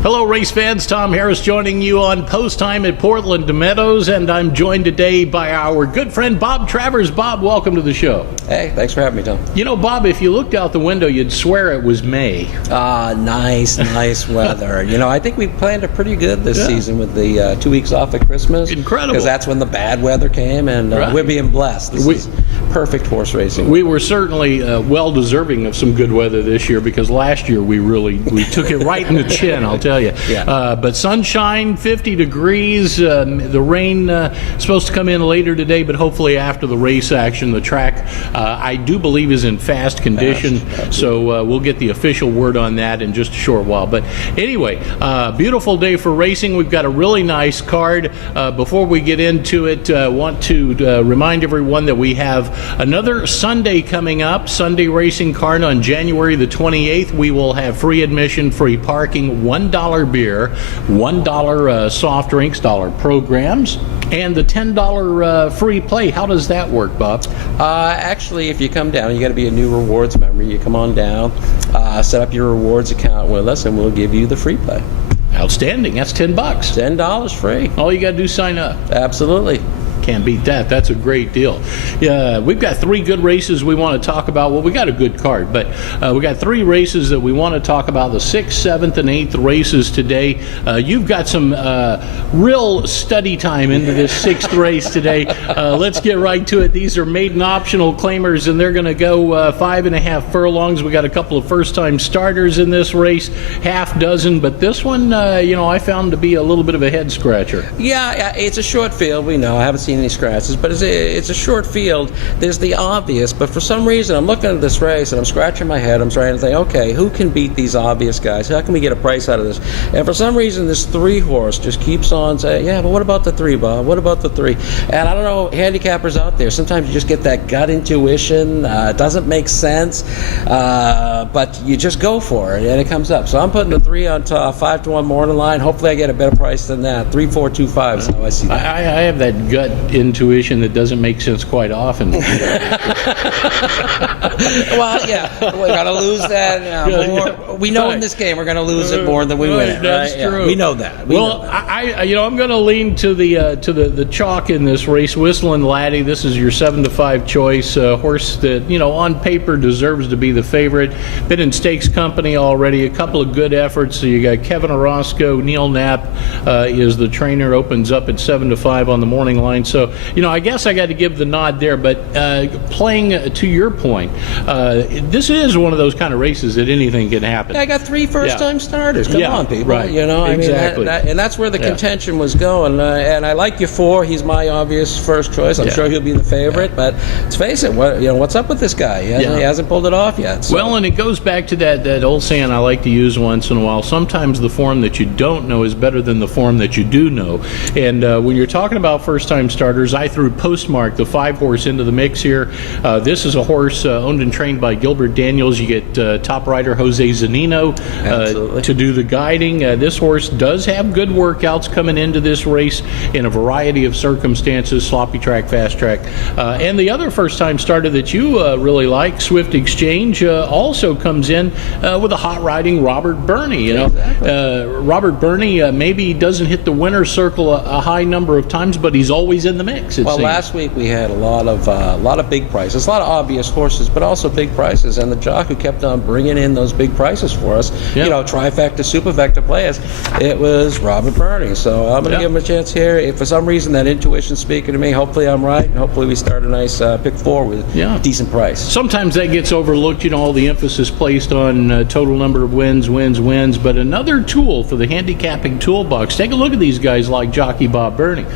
Hello, race fans. Tom Harris joining you on Post Time at Portland Meadows, and I'm joined today by our good friend Bob Travers. Bob, welcome to the show. Hey, thanks for having me, Tom. You know, Bob, if you looked out the window, you'd swear it was May. Nice weather. You know, I think we planned it pretty good this season with the 2 weeks off at Christmas. Incredible. Because that's when the bad weather came, and we're being blessed. This is perfect horse racing. We were certainly well deserving of some good weather this year, because last year we took it right in the chin, I'll tell you. Yeah. But sunshine, 50 degrees. The rain is supposed to come in later today, but hopefully after the race action. The track, I do believe, is in fast condition, so we'll get the official word on that in just a short while. But anyway, beautiful day for racing. We've got a really nice card. Before we get into it, I want to remind everyone that we have another Sunday coming up, Sunday racing card on January the 28th. We will have free admission, free parking, $1 beer, $1 soft drinks, $1 programs, and the $10 free play. How does that work, Bob? Actually, if you come down, you got to be a new rewards member. You come on down, set up your rewards account with us, and we'll give you the free play. Outstanding. That's $10. $10 free. All you got to do is sign up. Absolutely. Can't beat that. That's a great deal. Yeah, we've got three good races we want to talk about. Well, we got a good card, but we got three races that we want to talk about. The 6th, 7th, and 8th races today. You've got some real study time into this 6th race today. Let's get right to it. These are maiden optional claimers, and they're going to go 5.5 furlongs. We got a couple of first-time starters in this race, half dozen, but this one, I found to be a little bit of a head scratcher. Yeah, it's a short field. We know. I haven't seen any scratches, but it's a short field. There's the obvious, but for some reason I'm looking at this race and I'm scratching my head. I'm trying to think, okay, who can beat these obvious guys? How can we get a price out of this? And for some reason this 3 horse just keeps on saying, yeah, but what about the 3, Bob? What about the 3? And I don't know, handicappers out there, sometimes you just get that gut intuition. It doesn't make sense, but you just go for it and it comes up. So I'm putting the 3 on top, 5-1 morning line. Hopefully I get a better price than that. 3, 4, 2, 5 is how I see that. I have that gut intuition that doesn't make sense quite often. Well, yeah, we're going to lose that. More. We know in this game we're going to lose it more than we win it. That's right? true. Yeah, we know that. I'm going to lean to the chalk in this race. Whistling Laddie. This is your 7-5 choice horse that on paper deserves to be the favorite. Been in stakes company already. A couple of good efforts. So you got Kevin Orozco. Neil Knapp is the trainer. Opens up at 7-5 on the morning line. So I guess I got to give the nod there, but playing to your point, this is one of those kind of races that anything can happen. I got 3 first-time starters. Come on, people. Right. Exactly. And that's where the contention was going. And I like your 4. He's my obvious first choice. I'm sure he'll be the favorite. But let's face it, what's up with this guy? He hasn't pulled it off yet. So. Well, and it goes back to that old saying I like to use once in a while. Sometimes the form that you don't know is better than the form that you do know. And when you're talking about first-time starters, I threw Postmark, the 5-horse, into the mix here. This is a horse owned and trained by Gilbert Daniels. You get top rider Jose Zanino to do the guiding. This horse does have good workouts coming into this race in a variety of circumstances, sloppy track, fast track. And the other first-time starter that you really like, Swift Exchange, also comes in with a hot riding Robert Burney. Robert Burney maybe doesn't hit the winner's circle a high number of times, but he's always in the mix. Well, last week we had a lot of big prices, a lot of obvious horses, but also big prices. And the jock who kept on bringing in those big prices for us, trifecta, superfecta players, it was Robert Burney. So I'm going to give him a chance here. If for some reason that intuition's speaking to me, hopefully I'm right, and hopefully we start a nice pick 4 with a decent price. Sometimes that gets overlooked, all the emphasis placed on total number of wins, but another tool for the handicapping toolbox. Take a look at these guys like jockey Bob Burney,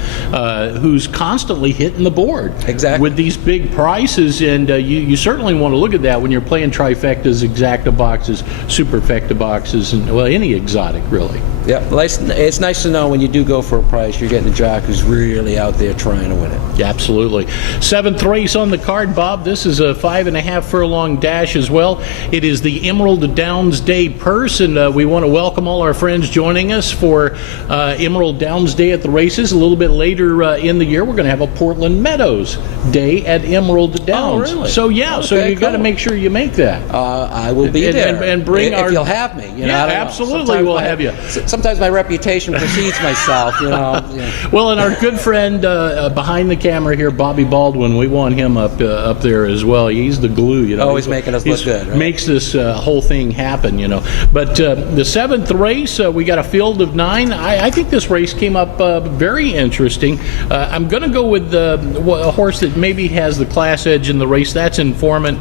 who's constantly hitting the board with these big prices, and you certainly want to look at that when you're playing trifectas, exacta boxes, superfecta boxes, and any exotic really. Yeah, it's nice to know when you do go for a price, you're getting a jock who's really out there trying to win it. Yeah, absolutely. 7th race on the card, Bob. This is a 5.5 furlong dash as well. It is the Emerald Downs Day Purse, and we want to welcome all our friends joining us for Emerald Downs Day at the races. A little bit later in the year, we're going to have a Portland Meadows Day at Emerald Downs. really? So yeah, so Okay, you got to cool. make sure you make that. I will be there. And bring if our. you'll have me. You know, Yeah, I don't know. absolutely, Sometimes we'll have you. Sometimes my reputation precedes myself. You know. Well, and our good friend behind the camera here, Bobby Baldwin, we want him up there as well. He's the glue, you know. Always making us look good, right? Makes this whole thing happen, you know. But the seventh race, we got a field of 9. I think this race came up very interesting. I'm going to go with a horse that maybe has the class edge in the race. That's Informant,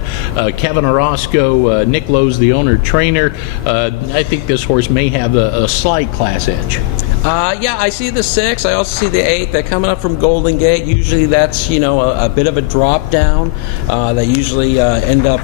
Kevin Orozco. Nick Lowe's the owner trainer. I think this horse may have a slight class edge. Yeah, I see the 6. I also see the 8. They're coming up from Golden Gate. Usually that's, you know, a bit of a drop down. They usually end up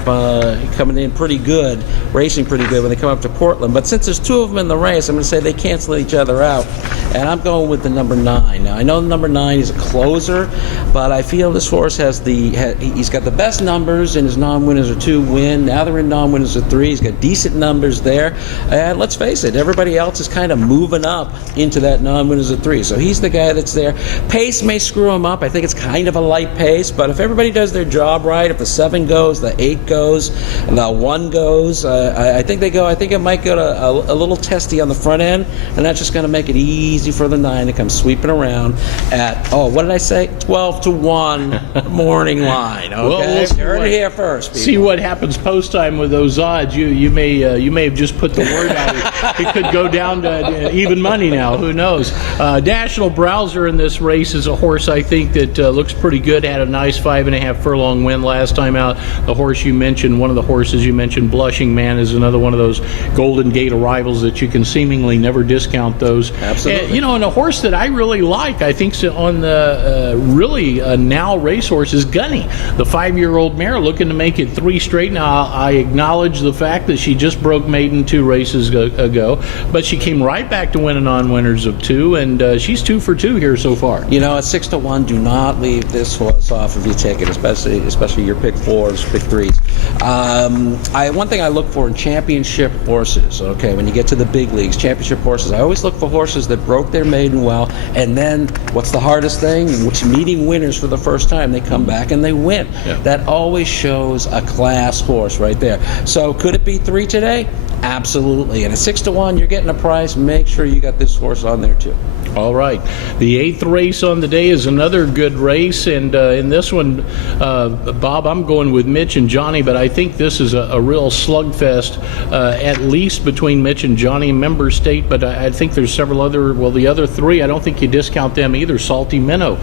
coming in pretty good, racing pretty good when they come up to Portland. But since there's 2 of them in the race, I'm going to say they cancel each other out. And I'm going with the number 9. Now, I know the number 9 is a closer, but I feel this horse has he's got the best numbers in his non-winners of 2 win. Now they're in non-winners of 3. He's got decent numbers there. And let's face it, everybody else is kind of moving up into that non-winners of 3. So he's the guy that's there. Pace may screw him up. I think it's kind of a light pace, but if everybody does their job right, if the 7 goes, the 8 goes, and the 1 goes, I think they go. I think it might go to a little testy on the front end, and that's just going to make it easy for the 9 to come sweeping around at, what did I say? 12-1 morning line. Okay, Well, you heard it here first, people. See what happens post time with those odds. You may have just put the word out. It could go down to even money now. Who knows? National Browser in this race is a horse I think that looks pretty good. Had a nice 5.5 furlong win last time out. The horse you mentioned, one of the horses you mentioned, Blushing Man, is another one of those Golden Gate arrivals that you can seemingly never discount those. Absolutely. And a horse that I really like, I think, on the really now racehorse is Gunny, the 5-year-old mare looking to make it 3 straight. Now, I acknowledge the fact that she just broke maiden 2 races ago, but she came right back to winning on winners of 2, and she's 2 for 2 here so far. You know, at 6-1, do not leave this horse off of your ticket, especially your pick 4s, pick 3s. One thing I look for in championship horses, okay, when you get to the big leagues, championship horses, I always look for horses that broke their maiden well, and then what's the hardest thing? Meeting winners for the first time. They come back and they win. Yeah. That always shows a class horse right there. So could it be 3 today? Absolutely. And at 6-1, you're getting a price. Make sure you got this horse on there too. All right. The 8th race on the day is another good race, and in this one, Bob, I'm going with Mitch and Johnny, but I think this is a real slugfest, at least between Mitch and Johnny, Member State, but I think there's several other, the other 3, I don't think you discount them either. Salty Minnow,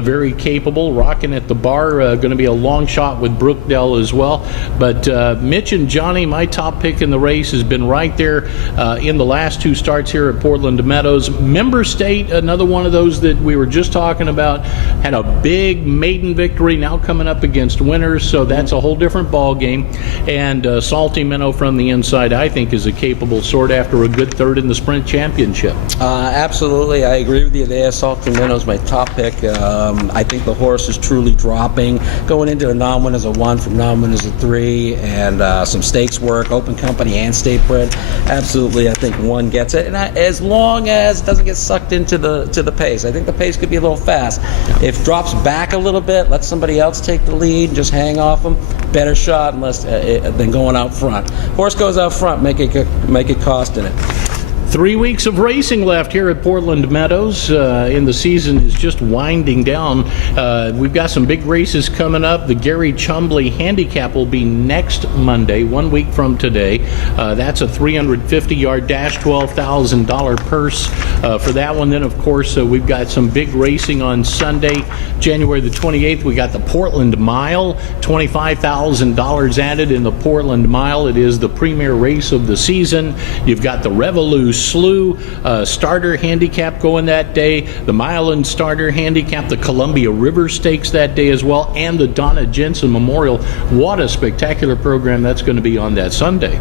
very capable, rocking at the bar, going to be a long shot with Brookdale as well, but Mitch and Johnny, my top pick in the race, has been right there in the last 2 starts here at Portland Meadows. Member State, another one of those that we were just talking about, had a big maiden victory, now coming up against winners, so that's a whole different ball game. And Salty Minnow from the inside, I think, is a capable sort after a good 3rd in the Sprint Championship. Absolutely, I agree with you there. Salty Minnow's my top pick. I think the horse is truly dropping, going into a non-winners of 1 from non-winners of 3, and some stakes work, open company and state bred. Absolutely, I think 1 gets it, and as long as it doesn't get sucked into the pace. I think the pace could be a little fast. If it drops back a little bit, let somebody else take the lead, just hang off them. Better shot than going out front. Horse goes out front, make it costing it. 3 weeks of racing left here at Portland Meadows, and the season is just winding down. We've got some big races coming up. The Gary Chumbley Handicap will be next Monday, 1 week from today. That's a 350-yard dash, $12,000 purse for that one. Then, of course, we've got some big racing on Sunday, January the 28th. We got the Portland Mile, $25,000 added in the Portland Mile. It is the premier race of the season. You've got the Revolution Slew starter handicap going that day, the Milan starter handicap, the Columbia River Stakes that day as well, and the Donna Jensen Memorial. What a spectacular program that's going to be on that Sunday.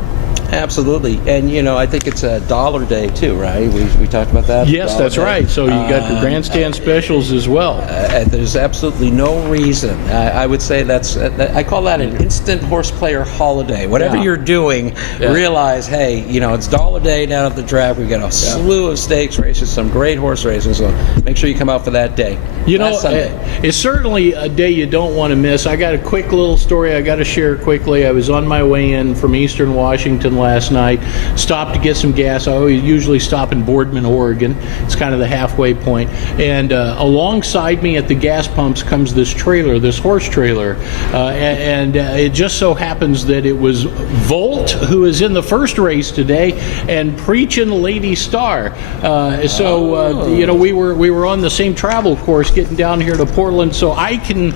Absolutely, and I think it's a dollar day too, right? We talked about that. Yes, Dollar that's day. right. So you got your grandstand specials as well. There's absolutely no reason. I would say I call that an instant horse player holiday. Whatever Yeah. you're doing, Yeah. realize, hey, it's dollar day down at the track. We've got a slew of stakes races, some great horse races. So make sure you come out for that day. Last Sunday. It's certainly a day you don't want to miss. I got a quick little story I got to share quickly. I was on my way in from Eastern Washington last night, stopped to get some gas. I usually stop in Boardman, Oregon. It's kind of the halfway point. And alongside me at the gas pumps comes this trailer, this horse trailer. And it just so happens that it was Volt, who is in the first race today, and Preachin' Lady Star. We were on the same travel course getting down here to Portland, so I can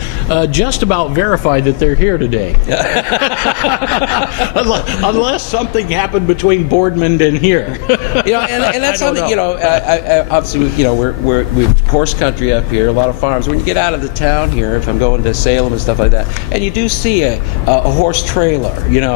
just about verify that they're here today. Unless something happened between Boardman and here. And that's something, obviously, we're horse country up here, a lot of farms. When you get out of the town here, if I'm going to Salem and stuff like that, and you do see a horse trailer,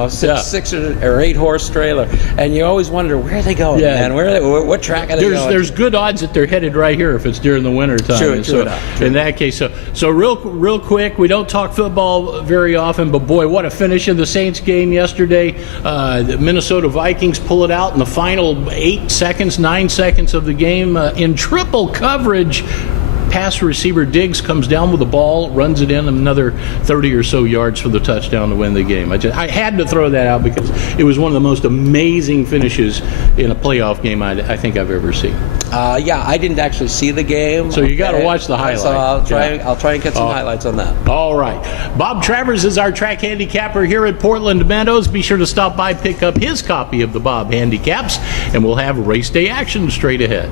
six or eight horse trailer, and you always wonder, where are they going, man? What track are they going? There's good odds that they're headed right here if it's during the winter time. True In that case, so real quick, we don't talk football very often, but boy, what a finish in the Saints game yesterday. The Minnesota Vikings pull it out in the final 9 seconds of the game in triple coverage. Pass receiver Diggs comes down with the ball, runs it in another 30 or so yards for the touchdown to win the game. I had to throw that out because it was one of the most amazing finishes in a playoff game I think I've ever seen. I didn't actually see the game. So you got to watch the highlights. So I'll try and get some highlights on that. All right. Bob Travers is our track handicapper here at Portland Meadows. Be sure to stop by, pick up his copy of the Bob Handicaps, and we'll have race day action straight ahead.